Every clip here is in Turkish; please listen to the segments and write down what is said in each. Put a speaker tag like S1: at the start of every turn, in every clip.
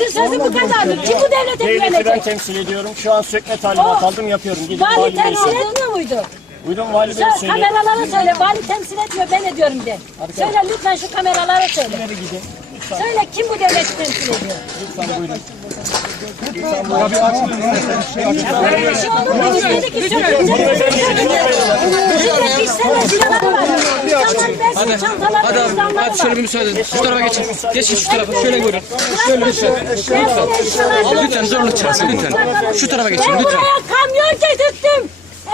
S1: devletin sözü bu kadardır. Kim bu devlete
S2: Devleti ben
S1: güvenecek?
S2: temsil ediyorum. Şu an sökme talimat aldım yapıyorum. Gidin
S1: Vali temsil
S2: söyle.
S1: etmiyor muydu?
S2: Buyurun vali bey
S1: Söyle,
S2: söyle.
S1: kameralara söyle. Vali temsil etmiyor ben ediyorum de. Söyle lütfen şu kameralara söyle.
S2: Nereye gidin?
S1: Söyle kim bu devleti temsil ediyor?
S2: Lütfen buyurun.
S1: Böyle bir şey olur mu? Biz dedik ki sökülecek. Şimdi kişisel eşyaları var.
S3: Hadi abi,
S1: cüzdanları
S3: hadi şöyle bir müsaade edin. Şu tarafa geçin. Geçin şu tarafa. Şöyle buyurun. Şöyle lütfen. Lütfen zorluk çıksın lütfen. Şu tarafa geçin
S1: Ben
S3: lütfen.
S1: buraya kamyon getirttim.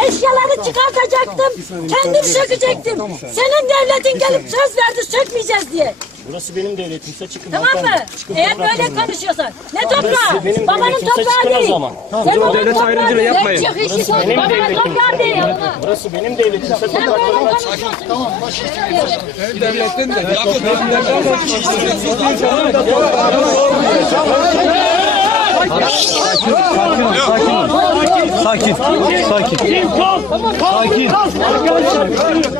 S1: Eşyaları çıkartacaktım. Kendim sökecektim. Senin devletin gelip söz verdi sökmeyeceğiz diye.
S2: Burası benim devletimse çıkın.
S1: Tamam mı?
S2: Çıkın
S1: Eğer böyle konuşuyorsan. Ne toprağı?
S2: benim
S1: Babanın
S2: devletimse
S1: toprağı
S2: çıkın o
S1: değil.
S2: zaman.
S1: Sen onun
S3: devlet
S1: toprağı
S3: ayrımcılığı
S1: değil.
S3: yapmayın.
S1: Çık işi
S2: Burası
S1: sor.
S2: benim
S1: Babanın
S2: devletim.
S1: toprağı değil.
S2: Burası benim devletimse
S1: Sen böyle
S2: topraklarımdan
S1: konuşuyorsun. Tamam.
S4: Sakin. Sakin. Sakin.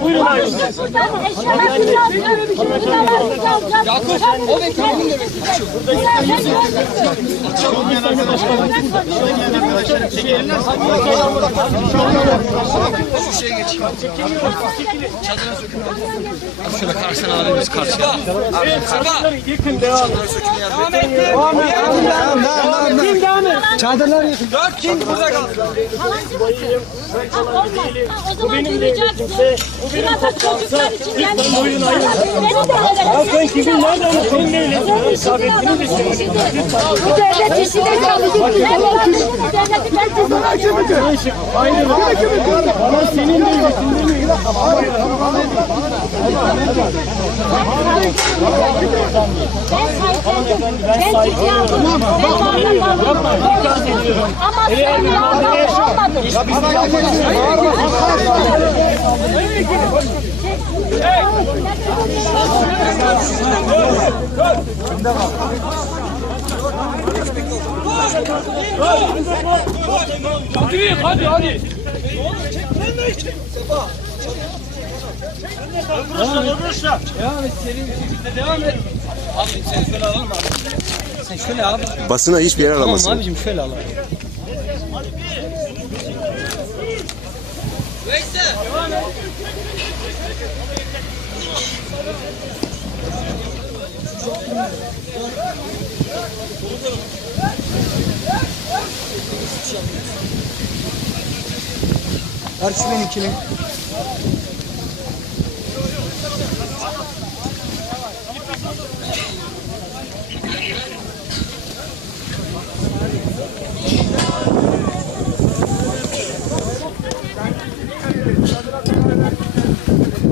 S2: Buyurun ayrılın.
S1: Ben eşyalarını yazdım. Binalarını alacağım. Yakup, o ve kimin
S3: Şöyle karşısına alalım biz karşıya.
S2: Yıkın devam.
S4: Çadırlar yakın.
S1: Bu benim
S2: devletimse,
S1: bu benim çocuklar için yani beni de öyle.
S2: Sen kimin nerede ama senin devletin isabetini düşünün.
S1: Bu devlet işi de çalışır. Devleti ben size
S2: Ayrılın. Ama senin devletin değil mi?
S1: Ben ciddiye aldım. Ben varlık aldım. Ama sen varlık olmadın.
S3: Sen şöyle abi.
S5: Basına hiçbir yer
S3: Tamam
S5: alamasın.
S3: abicim şöyle al.
S4: Karşı benimkini.